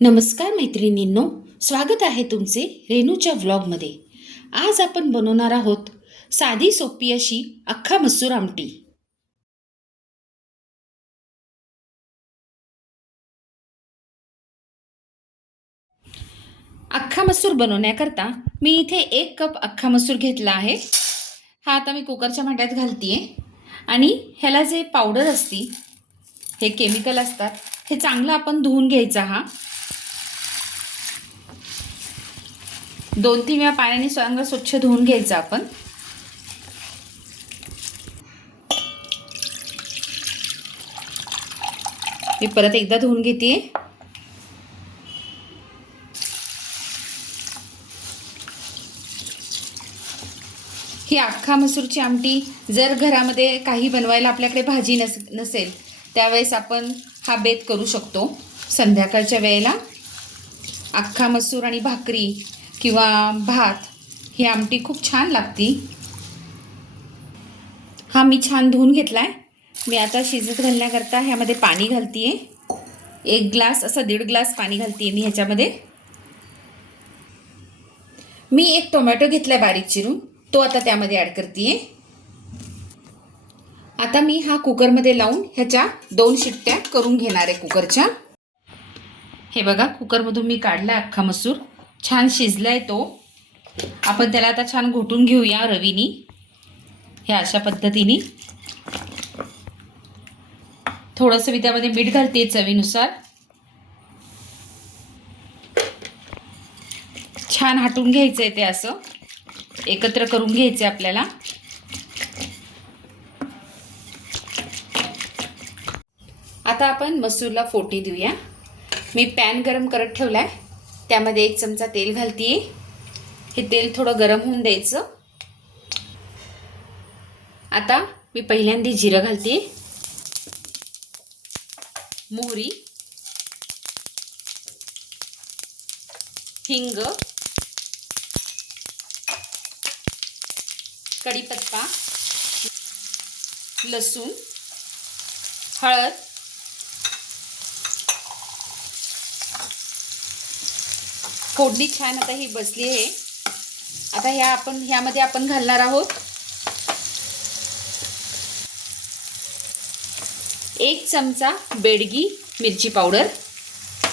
नमस्कार मैत्रिणींनो, स्वागत आहे तुमचे रेणूच्या व्लॉगमध्ये। आज आपण बनवणार आहोत साधी सोपी अशी अख्खा मसूर आमटी। अख्खा मसूर बनवण्याकरता मी इथे 1 कप अख्खा मसूर घेतला आहे। हा आता मी कुकरच्या भांड्यात घालतीये आणि ह्याला जे पावडर असती, हे केमिकल असतात, हे चांगलं आपण धुवून घ्यायचा। हा 2-3 वेळा पाण्याने चांगलं स्वच्छ धुवून घ्यायचं आपण। मी परत एकदा धुवून घेते। ही अख्खा मसूरची आमटी जर घरामध्ये काही बनवायला आपल्याकडे भाजी नसेल त्यावेळेस आपण हा बेत करू शकतो। संध्याकाळच्या वेळेला अख्खा मसूर आणि भाकरी किंवा भात ही आमटी खूप छान लागती। हा मी छान धुवून घेतलाय। मी आता शिजत घालण्याकरता ह्यामध्ये पाणी घालतीये। 1 ग्लास असं 1.5 ग्लास पाणी घालतीये मी ह्याच्यामध्ये। मी 1 टोमॅटो घेतलाय बारीक चिरून, तो आता त्यामध्ये ॲड करतीये। आता मी हा कुकरमध्ये लावून ह्याच्या 2 शिट्ट्या करून घेणार आहे कुकरच्या। हे बघा, कुकरमधून मी काढला अख्खा मसूर, छान शिजलाय तो। आपण त्याला आता छान घोटून घेऊया रवीनी, ह्या अशा पद्धतीने। थोडंसं मी त्यामध्ये मीठ घालते चवीनुसार। छान हटून घ्यायचंय ते, असं एकत्र करून घ्यायचे आपल्याला। आता आपण मसूरला फोडणी देऊया। मी पॅन गरम करत ठेवलाय, त्यामध्ये 1 चमचा तेल घालतीये। हे तेल थोडं गरम होऊन द्यायचं। आता मी पहिल्यांदा जिरं घालते, मोहरी, हिंग, कढीपत्ता, लसूण, हळद, फोडणी छान आता ही बसली आहे। आता ह्यामध्ये आपण घालणार आहोत 1 चमचा बेडगी मिरची पावडर।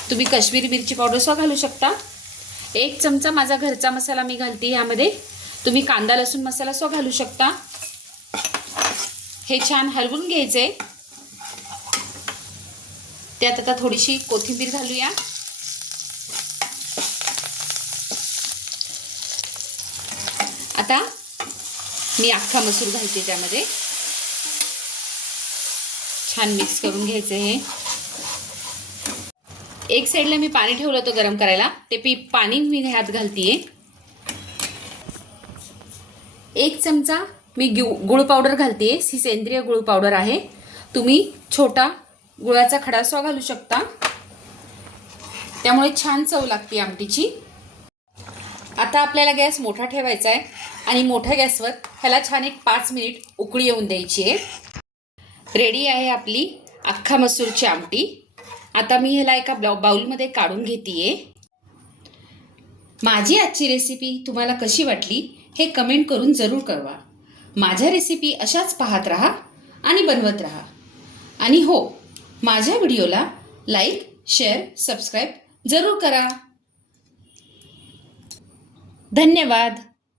तुम्ही काश्मीरी मिरची पावडर सुद्धा घालू शकता। 1 चमचा माझा घरचा मसाला मी घालते ह्यामध्ये। तुम्ही कांदा लसूण मसाला सुद्धा घालू शकता। हे छान हलवून घ्यायचे। त्यात आता थोडीशी कोथिंबीर घालूया। आता मी अख्खा मसूर घालते त्यामध्ये, छान मिक्स करून घ्यायचे। हे एक साईडला मी पाणी ठेवलं होतं गरम करायला, ते पाणी मी ह्यात घालतीये। 1 चमचा मी गुळ पावडर घालते, ही सेंद्रिय गुळ पावडर आहे। तुम्ही छोटा गुळाचा खडा सुद्धा घालू शकता, त्यामुळे छान चव लागते आमटीची। आता आपल्याला गॅस मोठा ठेवायचा आहे आणि मोठ्या गॅसवर ह्याला छान 5 मिनिट उकळी येऊन द्यायची आहे। रेडी आहे आपली अख्खा मसूरची आमटी। आता मी ह्याला एका बाउलमध्ये काढून घेतीये। माझी आजची रेसिपी तुम्हाला कशी वाटली हे कमेंट करून जरूर कळवा। माझ्या रेसिपी अशाच पाहत राहा आणि बनवत राहा। आणि हो, माझ्या व्हिडिओला लाईक, शेअर, सबस्क्राईब जरूर करा। धन्यवाद।